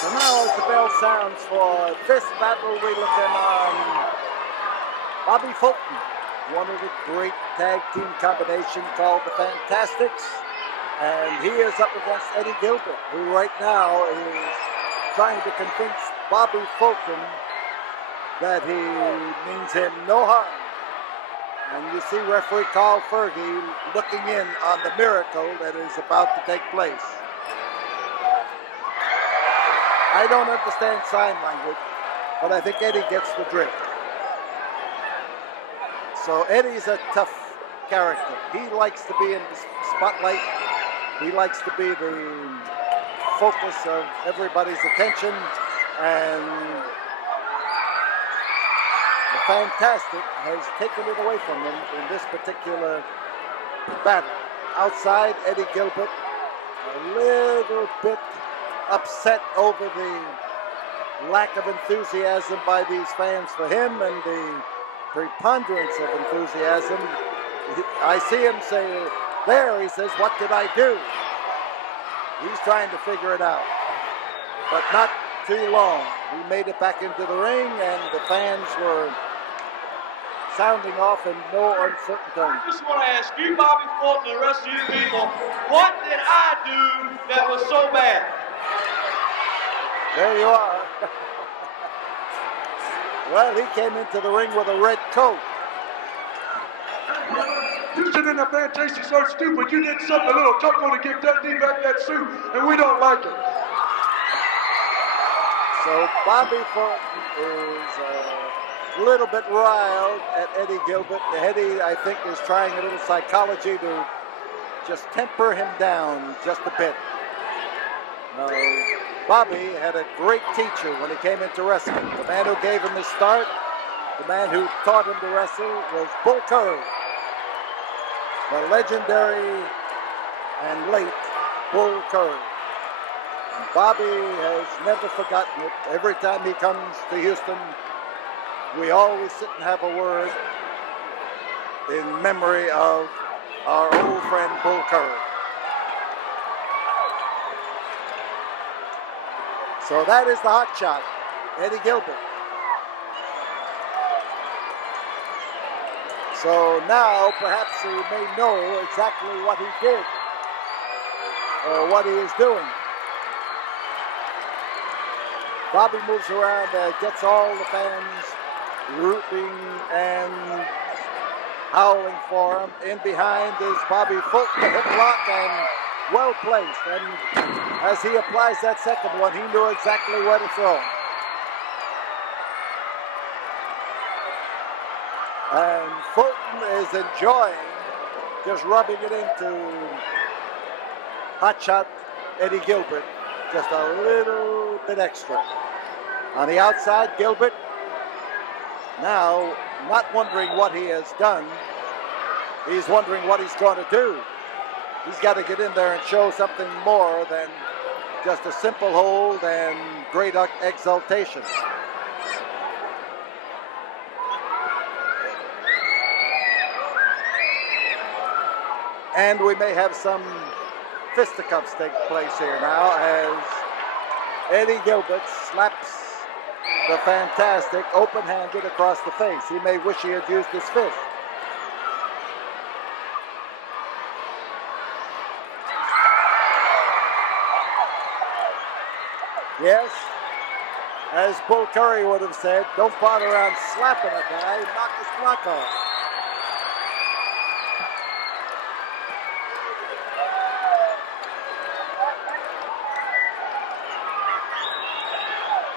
So now as the bell sounds for this battle, we're looking on Bobby Fulton, one of the great tag team combination called the Fantastics. And he is up against Eddie Gilbert, who right now is trying to convince Bobby Fulton that he means him no harm. And you see referee Carl Fergie looking in on the miracle that is about to take place. I don't understand sign language, but I think Eddie gets the drift. So Eddie's a tough character. He likes to be in the spotlight. He likes to be the focus of everybody's attention. And the Fantastic has taken it away from him in this particular battle. Outside, Eddie Gilbert, a little bit upset over the lack of enthusiasm by these fans for him and the preponderance of enthusiasm. I see him say, there, he says, what did I do? He's trying to figure it out, but not too long. He made it back into the ring and the fans were sounding off in no uncertain terms. I just want to ask you, Bobby Fulton, and the rest of you people, what did I do that was so bad? There you are. Well, he came into the ring with a red coat. You sitting in there playing tasty so stupid, you did something a little tough to give Dundee back that suit, and we don't like it. So Bobby Fulton is a little bit riled at Eddie Gilbert. Eddie, I think, is trying a little psychology to just temper him down just a bit. Bobby had a great teacher when he came into wrestling. The man who gave him his start, the man who taught him to wrestle was Bull Curry. The legendary and late Bull Curry. And Bobby has never forgotten it. Every time he comes to Houston, we always sit and have a word in memory of our old friend Bull Curry. So that is the hot shot, Eddie Gilbert. So now perhaps he may know exactly what he did or what he is doing. Bobby moves around, gets all the fans rooting and howling for him. In behind is Bobby Fulton, the hip lock, and well placed. And as he applies that second one, he knew exactly where to throw. And Fulton is enjoying just rubbing it into hotshot Eddie Gilbert just a little bit extra. On the outside, Gilbert now not wondering what he has done. He's wondering what he's going to do. He's got to get in there and show something more than just a simple hold and great exultation. And we may have some fisticuffs take place here now as Eddie Gilbert slaps the Fantastic open-handed across the face. He may wish he had used his fist. Yes, as Bull Curry would have said, don't bother around slapping a guy, knock his block off.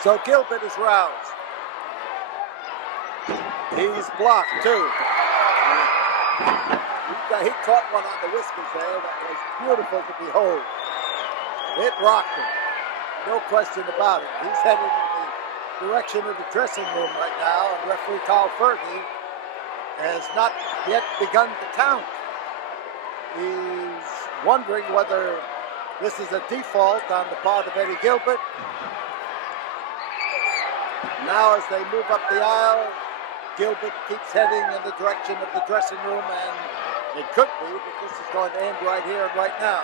So Gilbert is roused. He's blocked too. He caught one on the whiskers there that was beautiful to behold. It rocked him. No question about it. He's headed in the direction of the dressing room right now, and referee Carl Fergie has not yet begun to count. He's wondering whether this is a default on the part of Eddie Gilbert. Now as they move up the aisle, Gilbert keeps heading in the direction of the dressing room, and it could be that this is going to end right here and right now.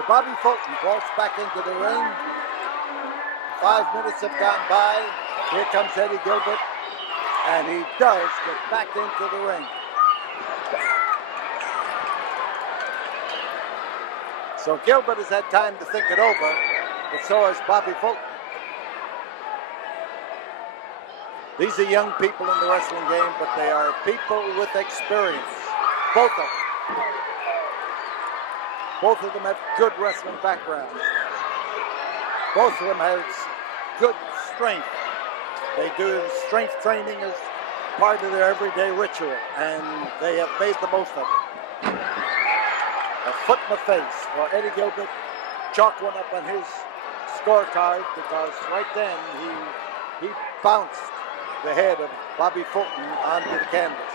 So Bobby Fulton vaults back into the ring. 5 minutes have gone by. Here comes Eddie Gilbert. And he does get back into the ring. So Gilbert has had time to think it over, but so has Bobby Fulton. These are young people in the wrestling game, but they are people with experience. Both of them. Both of them have good wrestling backgrounds. Both of them have good strength. They do strength training as part of their everyday ritual, and they have made the most of it. A foot in the face for Eddie Gilbert. Chalk one up on his scorecard because right then he bounced the head of Bobby Fulton onto the canvas.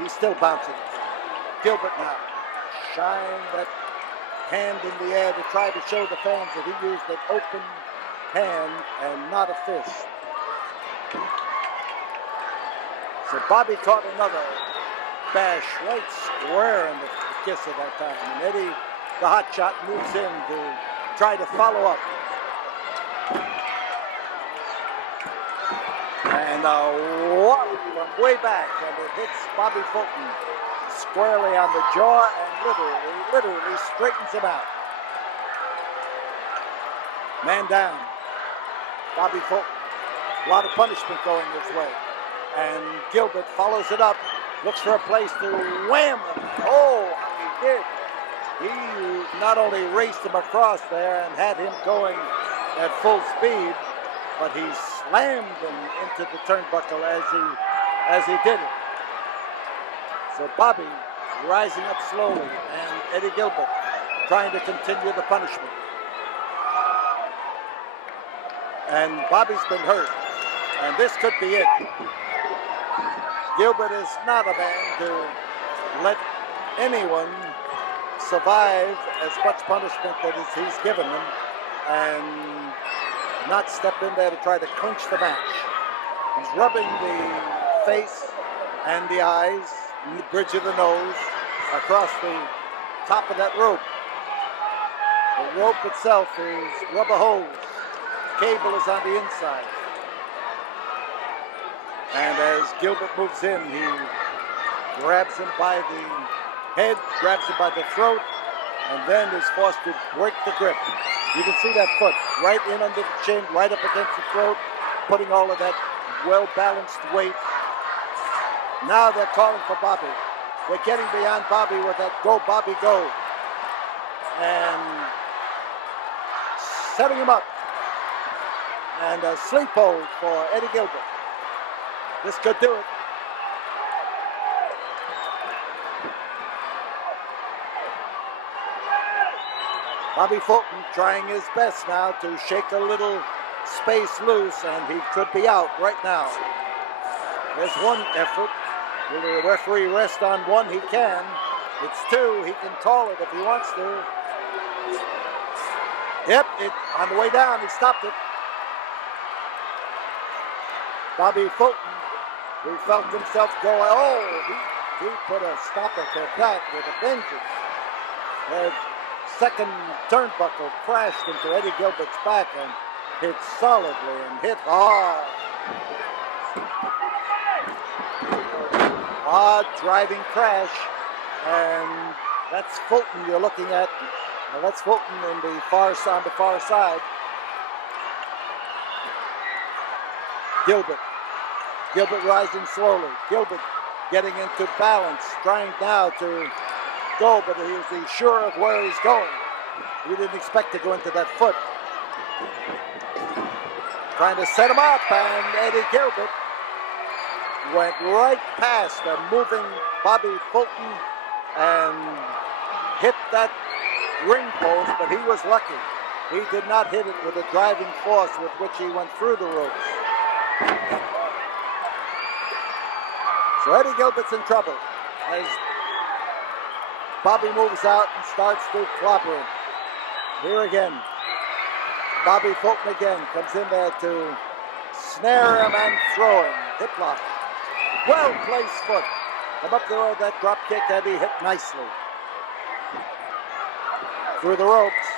He's still bouncing. Gilbert now shine that hand in the air to try to show the fans that he used an open hand and not a fist. So Bobby caught another bash right square in the kiss at that time. And Eddie, the hot shot, moves in to try to follow up. And one from way back, and it hits Bobby Fulton squarely on the jaw and literally straightens him out. Man down. Bobby Fulton. A lot of punishment going his way. And Gilbert follows it up, looks for a place to wham him. Oh, he did. He not only raced him across there and had him going at full speed, but he slammed him into the turnbuckle as he did it. So Bobby rising up slowly, and Eddie Gilbert trying to continue the punishment. And Bobby's been hurt, and this could be it. Gilbert is not a man to let anyone survive as much punishment that he's given them and not step in there to try to clinch the match. He's rubbing the face and the eyes and the bridge of the nose across the top of that rope. The rope itself is rubber hose. Cable is on the inside. And as Gilbert moves in, he grabs him by the head, grabs him by the throat, and then is forced to break the grip. You can see that foot right in under the chin, right up against the throat, putting all of that well-balanced weight. Now they're calling for Bobby. They're getting beyond Bobby with that go, Bobby, go. And setting him up. And a sleep hold for Eddie Gilbert. This could do it. Bobby Fulton trying his best now to shake a little space loose, and he could be out right now. There's one effort. Will the referee rest on one? He can. It's two. He can call it if he wants to. Yep, on the way down, he stopped it. Bobby Fulton, who felt himself going, he put a stopper to that with a vengeance. The second turnbuckle crashed into Eddie Gilbert's back and hit solidly and hit hard. Hard driving crash, and that's Fulton you're looking at. Now that's Fulton on the far side. Gilbert rising slowly. Gilbert getting into balance, trying now to go, but he's sure of where he's going. He didn't expect to go into that foot. Trying to set him up, and Eddie Gilbert went right past the moving Bobby Fulton and hit that ring post, but he was lucky. He did not hit it with the driving force with which he went through the ropes. So Eddie Gilbert's in trouble as Bobby moves out and starts to clobber him. Here again, Bobby Fulton again comes in there to snare him and throw him. Hip lock. Well-placed foot. Come up there with that drop kick that he hit nicely. through the ropes,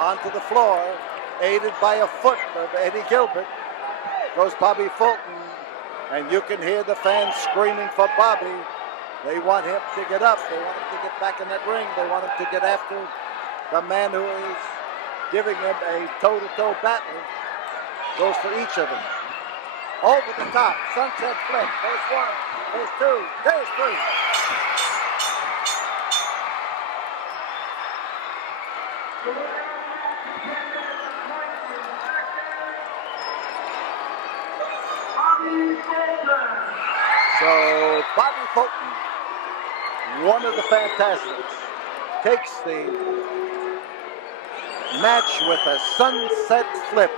onto the floor, aided by a foot of Eddie Gilbert, goes Bobby Fulton, and you can hear the fans screaming for Bobby. They want him to get up. They want him to get back in that ring. They want him to get after the man who is giving him a toe-to-toe battle. Goes for each of them. Over the top, sunset flip. There's one, there's two, there's three. So Bobby Fulton, one of the Fantastics, takes the match with a sunset flip.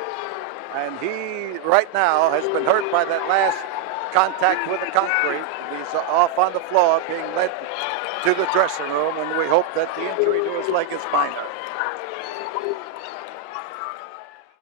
And he, right now, has been hurt by that last contact with the concrete. He's off on the floor being led to the dressing room, and we hope that the injury to his leg is minor.